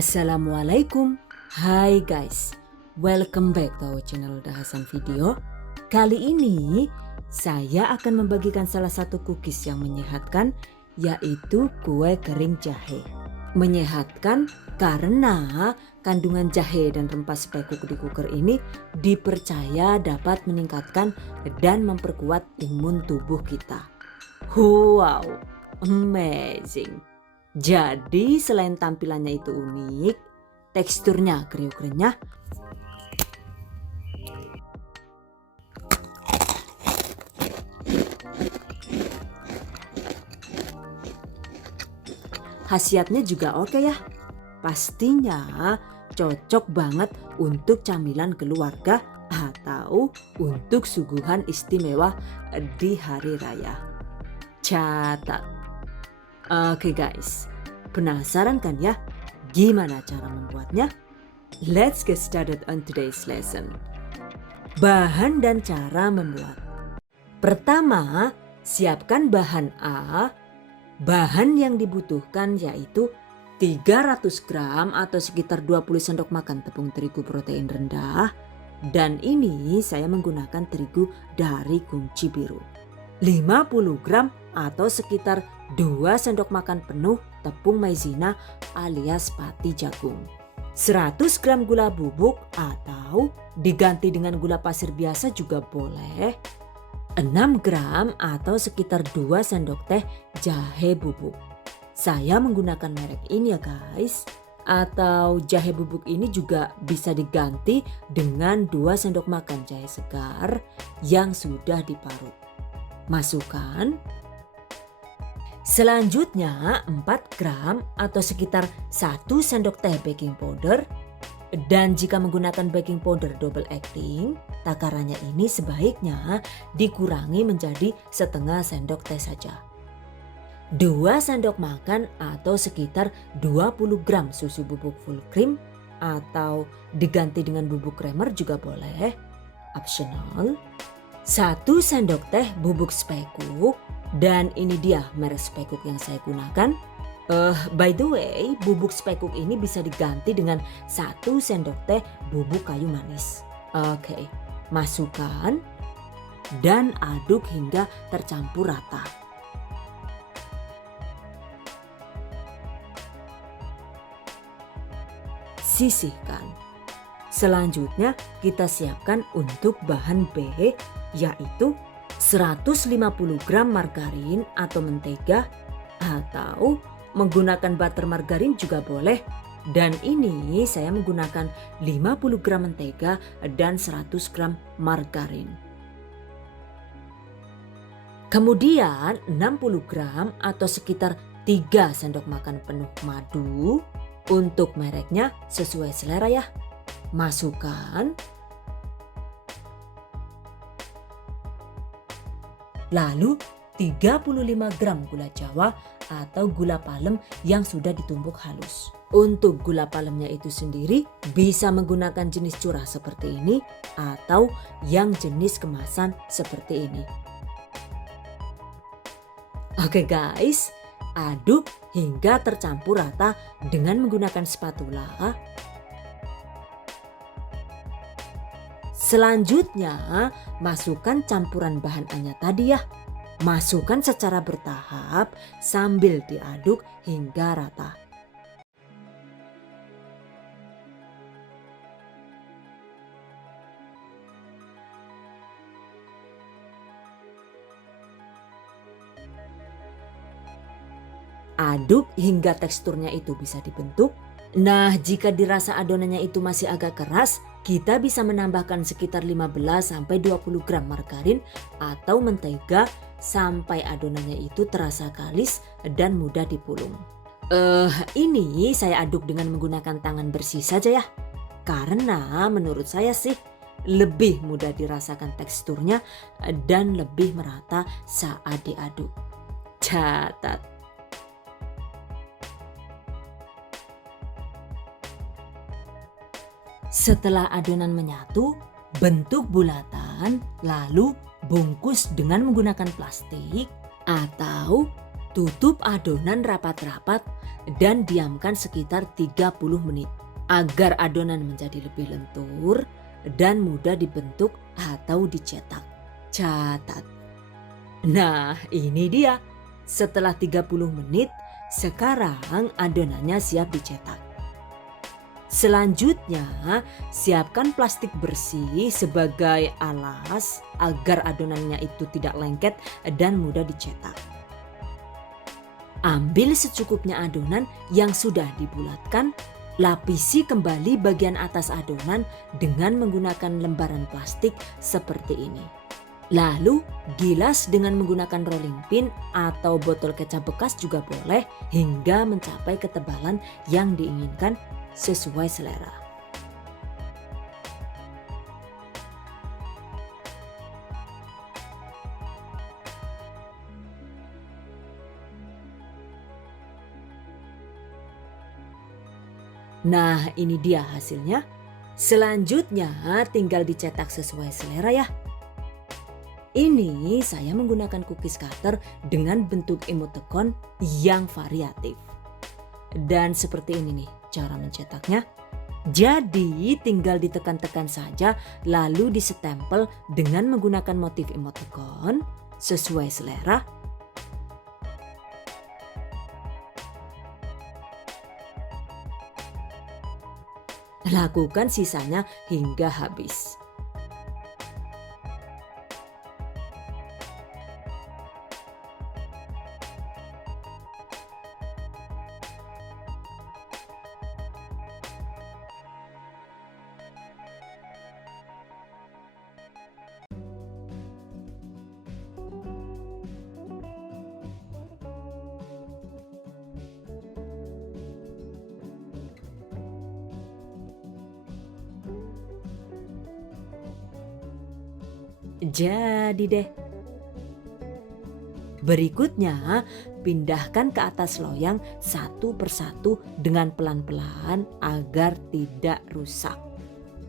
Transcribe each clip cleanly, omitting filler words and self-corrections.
Assalamualaikum. Hai guys, welcome back to our channel Dahasan Video. Kali ini saya akan membagikan salah satu cookies yang menyehatkan, yaitu kue kering jahe. Menyehatkan karena kandungan jahe dan rempah spekuk di cooker ini dipercaya dapat meningkatkan dan memperkuat imun tubuh kita. Wow, amazing. Jadi selain tampilannya itu unik, teksturnya kriuk-renyah, khasiatnya juga oke ya. Pastinya cocok banget untuk camilan keluarga atau untuk suguhan istimewa di hari raya. Catat. Oke guys, penasaran kan ya gimana cara membuatnya? Let's get started on today's lesson. Bahan dan cara membuat. Pertama, siapkan bahan A. Bahan yang dibutuhkan yaitu 300 gram atau sekitar 20 sendok makan tepung terigu protein rendah. Dan ini saya menggunakan terigu dari kunci biru. 50 gram atau sekitar 2 sendok makan penuh tepung maizena alias pati jagung. 100 gram gula bubuk atau diganti dengan gula pasir biasa juga boleh. 6 gram atau sekitar 2 sendok teh jahe bubuk. Saya menggunakan merek ini ya guys. Atau jahe bubuk ini juga bisa diganti dengan 2 sendok makan jahe segar yang sudah diparut. Masukkan. Selanjutnya 4 gram atau sekitar 1 sendok teh baking powder. Dan jika menggunakan baking powder double acting, takarannya ini sebaiknya dikurangi menjadi setengah sendok teh saja. 2 sendok makan atau sekitar 20 gram susu bubuk full cream atau diganti dengan bubuk creamer juga boleh, optional. 1 sendok teh bubuk spekuk, dan ini dia merek spekuk yang saya gunakan. By the way, bubuk spekuk ini bisa diganti dengan 1 sendok teh bubuk kayu manis. Oke, masukkan dan aduk hingga tercampur rata. Sisihkan. Selanjutnya kita siapkan untuk bahan B, yaitu 150 gram margarin atau mentega atau menggunakan butter margarin juga boleh. Dan ini saya menggunakan 50 gram mentega dan 100 gram margarin. Kemudian 60 gram atau sekitar 3 sendok makan penuh madu. Untuk mereknya sesuai selera ya. Masukkan. Lalu 35 gram gula jawa atau gula palem yang sudah ditumbuk halus. Untuk gula palemnya itu sendiri bisa menggunakan jenis curah seperti ini atau yang jenis kemasan seperti ini. Oke guys, aduk hingga tercampur rata dengan menggunakan spatula. Selanjutnya, masukkan campuran bahan A-nya tadi ya. Masukkan secara bertahap sambil diaduk hingga rata. Aduk hingga teksturnya itu bisa dibentuk. Nah, jika dirasa adonannya itu masih agak keras, kita bisa menambahkan sekitar 15-20 gram margarin atau mentega sampai adonannya itu terasa kalis dan mudah dipulung. Ini saya aduk dengan menggunakan tangan bersih saja ya. Karena menurut saya sih lebih mudah dirasakan teksturnya dan lebih merata saat diaduk. Catat. Setelah adonan menyatu, bentuk bulatan, lalu bungkus dengan menggunakan plastik atau Tutup adonan rapat-rapat dan diamkan sekitar 30 menit agar adonan menjadi lebih lentur dan mudah dibentuk atau dicetak. Catat. Nah, ini dia. Setelah 30 menit, sekarang adonannya siap dicetak. Selanjutnya, siapkan plastik bersih sebagai alas agar adonannya itu tidak lengket dan mudah dicetak. Ambil secukupnya adonan yang sudah dibulatkan, lapisi kembali bagian atas adonan dengan menggunakan lembaran plastik seperti ini. Lalu gilas dengan menggunakan rolling pin atau botol kecap bekas juga boleh hingga mencapai ketebalan yang diinginkan sesuai selera. Nah, ini dia hasilnya. Selanjutnya tinggal dicetak sesuai selera ya. Ini saya menggunakan cookies cutter dengan bentuk emoticon yang variatif. Dan seperti ini nih cara mencetaknya. Jadi tinggal ditekan-tekan saja lalu disestempel dengan menggunakan motif emoticon sesuai selera. Lakukan sisanya hingga habis. Jadi deh. Berikutnya, pindahkan ke atas loyang satu persatu dengan pelan-pelan agar tidak rusak.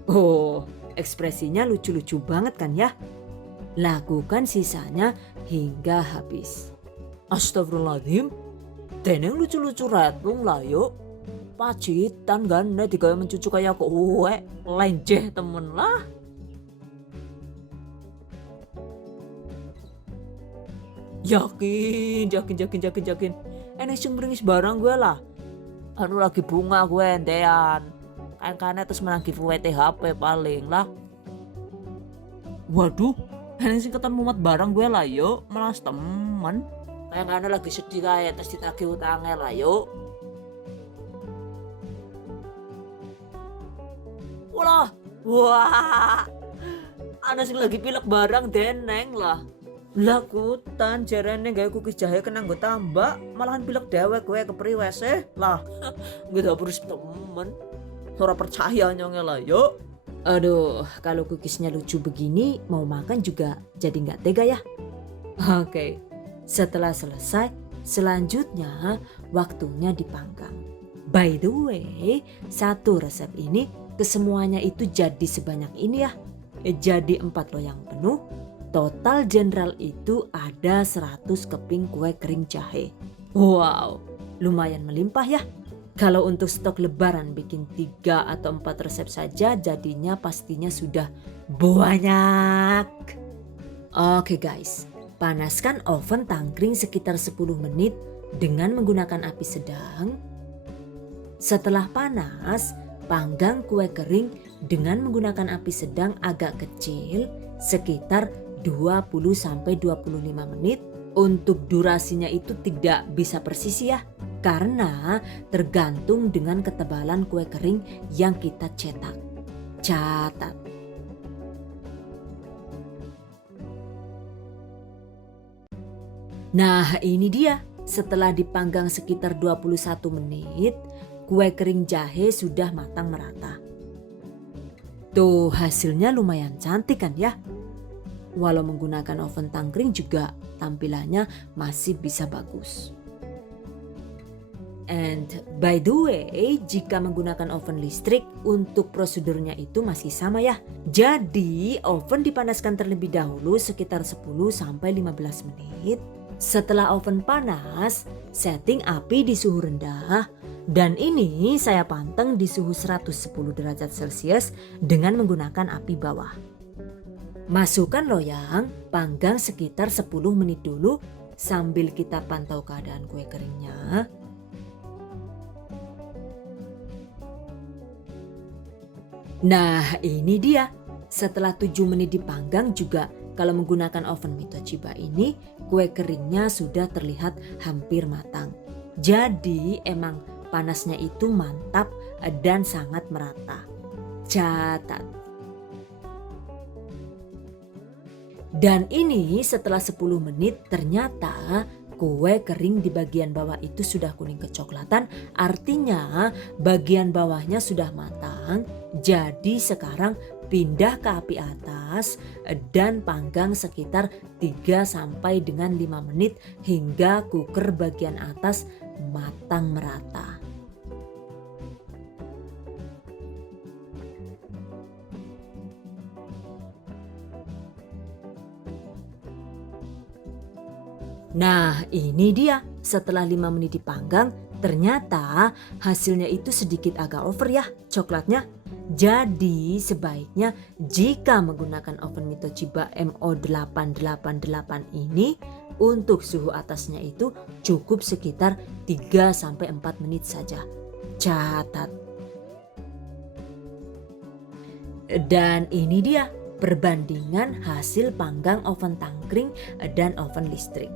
Oh, ekspresinya lucu-lucu banget kan ya? Lakukan sisanya hingga habis. Astagfirullahaladzim, teneng lucu-lucu retung lah yuk. Pacitan kan, digawe mencucu kayak kowe, lenjeh temen lah. Yakin. Enek sing meringis barang gue lah. Anu lagi bunga gue entean. Kan terus menang giveaway THP paling lah. Waduh, enek sing ketan mumet barang gue lah yuk, malas temen. Kan lagi sedih kayak terus ditagih utangnya lah yuk. Wah. Ana sing lagi pilek barang deneng lah. Lakutan jarane gawe cookies jahe kena nggo tambak, malahan pilek dewek gue kepriwe sih lah. Gue dapur temen. Ora percaya nyonge lah yuk. Aduh, kalau cookiesnya lucu begini mau makan juga jadi nggak tega ya. Oke, setelah selesai, selanjutnya waktunya dipanggang. By the way, satu resep ini kesemuanya itu jadi sebanyak ini ya. Jadi 4 loyang penuh. Total general itu ada 100 keping kue kering jahe. Wow, lumayan melimpah ya. Kalau untuk stok lebaran bikin 3 atau 4 resep saja jadinya pastinya sudah banyak. Oke guys, panaskan oven tangkring sekitar 10 menit dengan menggunakan api sedang. Setelah panas, panggang kue kering dengan menggunakan api sedang agak kecil sekitar 20-25 menit. Untuk durasinya itu tidak bisa persis ya, karena tergantung dengan ketebalan kue kering yang kita cetak. Catat. Nah, ini dia. Setelah dipanggang sekitar 21 menit, kue kering jahe sudah matang merata. Tuh, hasilnya lumayan cantik kan ya? Walau menggunakan oven tangkring juga tampilannya masih bisa bagus. And by the way, jika menggunakan oven listrik untuk prosedurnya itu masih sama ya. Jadi oven dipanaskan terlebih dahulu sekitar 10-15 menit. Setelah oven panas, setting api di suhu rendah dan ini saya panteng di suhu 110 derajat Celcius dengan menggunakan api bawah. Masukkan loyang, panggang sekitar 10 menit dulu sambil kita pantau keadaan kue keringnya. Nah ini dia, setelah 7 menit dipanggang juga kalau menggunakan oven Mitochiba ini kue keringnya sudah terlihat hampir matang. Jadi emang panasnya itu mantap dan sangat merata. Catat. Dan ini setelah 10 menit ternyata kue kering di bagian bawah itu sudah kuning kecoklatan, artinya bagian bawahnya sudah matang. Jadi sekarang pindah ke api atas dan panggang sekitar 3 sampai dengan 5 menit hingga cooker bagian atas matang merata. Nah ini dia, setelah 5 menit dipanggang ternyata hasilnya itu sedikit agak over ya coklatnya. Jadi sebaiknya jika menggunakan oven Mitochiba MO888 ini untuk suhu atasnya itu cukup sekitar 3-4 menit saja. Catat. Dan ini dia perbandingan hasil panggang oven tangkring dan oven listrik.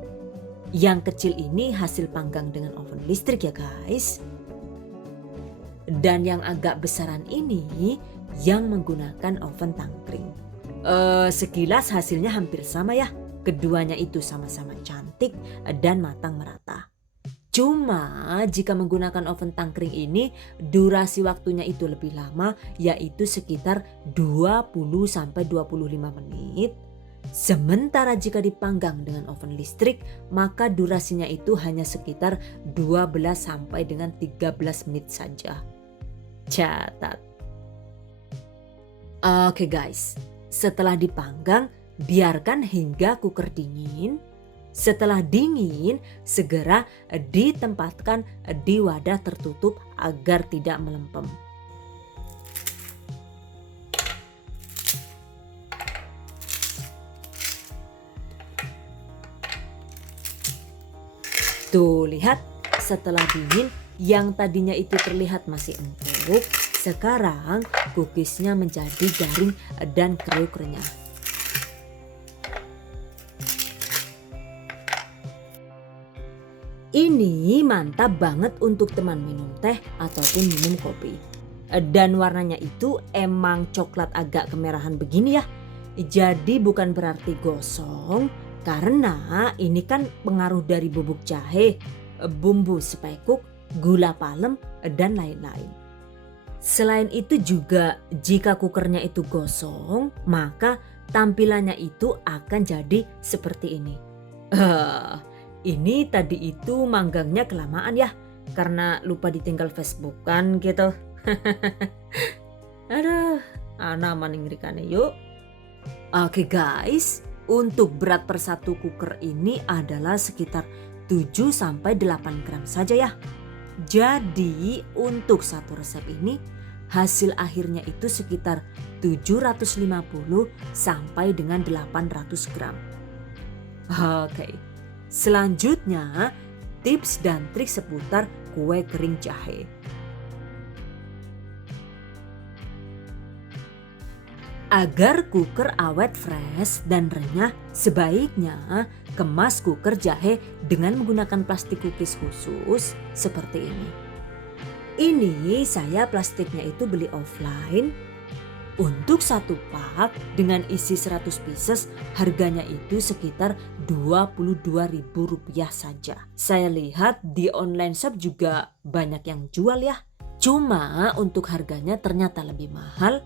Yang kecil ini hasil panggang dengan oven listrik ya guys. Dan yang agak besaran ini yang menggunakan oven tangkring. Sekilas hasilnya hampir sama ya. Keduanya itu sama-sama cantik dan matang merata. Cuma jika menggunakan oven tangkring ini durasi waktunya itu lebih lama, yaitu sekitar 20-25 menit. Sementara jika dipanggang dengan oven listrik maka durasinya itu hanya sekitar 12 sampai dengan 13 menit saja. Catat. Oke guys, setelah dipanggang biarkan hingga cooker dingin. Setelah dingin segera ditempatkan di wadah tertutup agar tidak melempem. Tuh lihat, setelah dingin yang tadinya itu terlihat masih empuk, sekarang cookiesnya menjadi garing dan kriuk renyah. Ini mantap banget untuk teman minum teh ataupun minum kopi. Dan warnanya itu emang coklat agak kemerahan begini ya. Jadi bukan berarti gosong, karena ini kan pengaruh dari bubuk jahe, bumbu spekuk, gula palem, dan lain-lain. Selain itu juga jika kukernya itu gosong, maka tampilannya itu akan jadi seperti ini. Ini tadi itu manggangnya kelamaan ya, karena lupa ditinggal Facebookan gitu. Aduh, ana maningrikannya yuk. Oke guys. Untuk berat per satu cooker ini adalah sekitar 7-8 gram saja ya. Jadi untuk satu resep ini hasil akhirnya itu sekitar 750 sampai dengan 800 gram. Oke, selanjutnya tips dan trik seputar kue kering jahe. Agar cooker awet fresh dan renyah, sebaiknya kemas cooker jahe dengan menggunakan plastik cookies khusus seperti ini. Ini saya plastiknya itu beli offline. Untuk satu pak dengan isi 100 pieces harganya itu sekitar Rp22.000 saja. Saya lihat di online shop juga banyak yang jual ya. Cuma untuk harganya ternyata lebih mahal.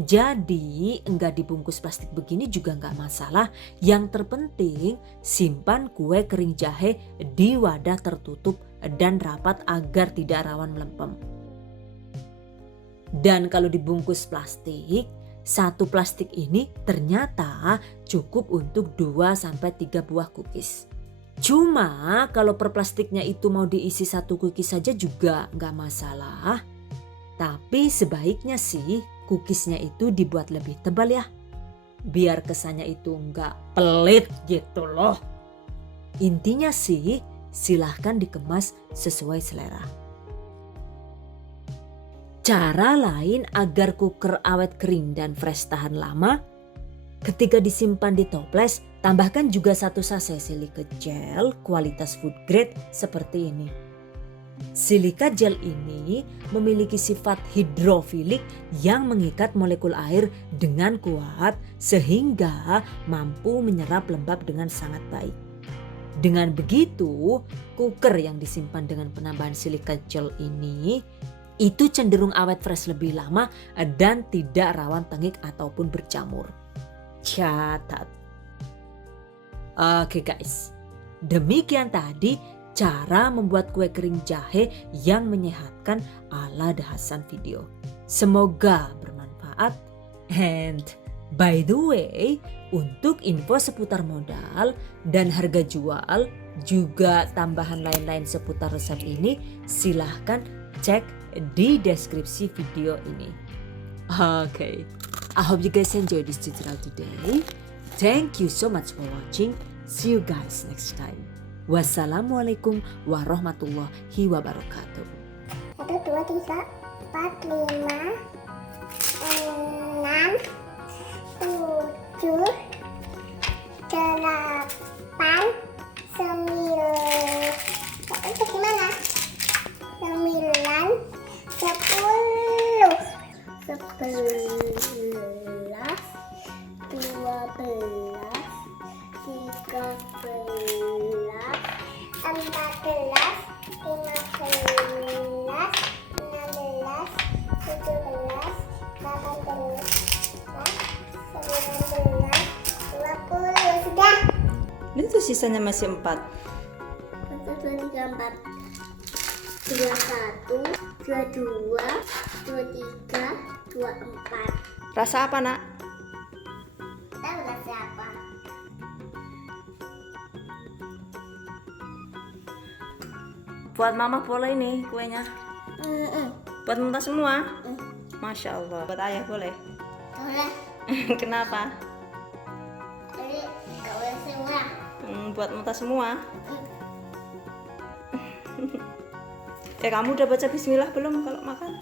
Jadi enggak dibungkus plastik begini juga enggak masalah. Yang terpenting simpan kue kering jahe di wadah tertutup dan rapat agar tidak rawan melempem. Dan kalau dibungkus plastik, satu plastik ini ternyata cukup untuk 2-3 buah cookies. Cuma kalau per plastiknya itu mau diisi 1 cookies saja juga nggak masalah. Tapi sebaiknya sih cookiesnya itu dibuat lebih tebal ya. Biar kesannya itu nggak pelit gitu loh. Intinya sih silahkan dikemas sesuai selera. Cara lain agar cooker awet kering dan fresh tahan lama, ketika disimpan di toples, tambahkan juga 1 sachet silika gel kualitas food grade seperti ini. Silika gel ini memiliki sifat hidrofilik yang mengikat molekul air dengan kuat sehingga mampu menyerap lembab dengan sangat baik. Dengan begitu, cooker yang disimpan dengan penambahan silika gel ini itu cenderung awet fresh lebih lama dan tidak rawan tengik ataupun berjamur. Catat. Oke guys, demikian tadi cara membuat kue kering jahe yang menyehatkan ala The Hasan video. Semoga bermanfaat. And by the way, untuk info seputar modal dan harga jual juga tambahan lain-lain seputar resep ini, silahkan cek di deskripsi video ini. Okay, I hope you guys enjoy this tutorial today. Thank you so much for watching. See you guys next time. Wassalamualaikum warahmatullahi wabarakatuh. 1, 2, 3, 4, 5, 6, 7, 8, 9. Itu gimana? 9, 10, 11, 12, 13, 14, 15, 16, 17, 18, 19, 20. Sudah. Itu sisanya masih 4. 1, 2, 3, 4. 21, 22, 23, 24. Rasa apa, Nak? Tahu nggak siapa? Buat Mama boleh ini kuenya. Buat Muta semua? Masya Allah. Buat Ayah boleh? Boleh. Kenapa? Jadi nggak boleh semua. Buat Muta semua? Kamu udah baca bismillah belum kalau makan?